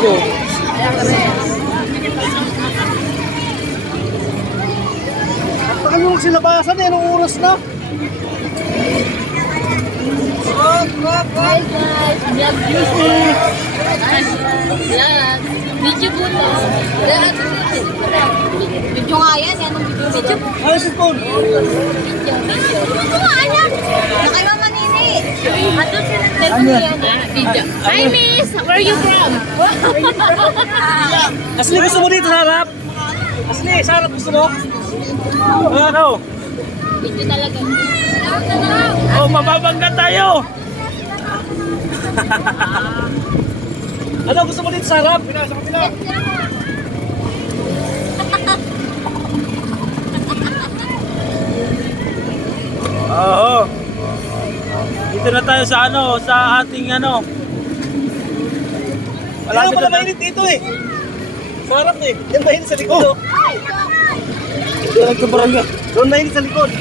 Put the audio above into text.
Linggo. Tagal mo silabasan eh, anong oras na? Hi guys, vlog busy. Vlog. Video po to. Video nga yan, anong video? Video po. Ano si Paul? Video. Ano nga yan? Nakay Mama Nini. Andun sila na. Ano yan? Video. Hi miss, where are you from? Asli, gusto mo dito sa harap? Asli, sa harap gusto mo? Ano? Video talaga. Oh, mababangga tayo! Ano, gusto mo dito sa harap? Sa kapila. Oo. Dito na tayo sa ano, sa ating ano. Malapit na mainit dito eh. Sa harap eh. Yan mainit sa likod. Oh. Doon mainit sa likod.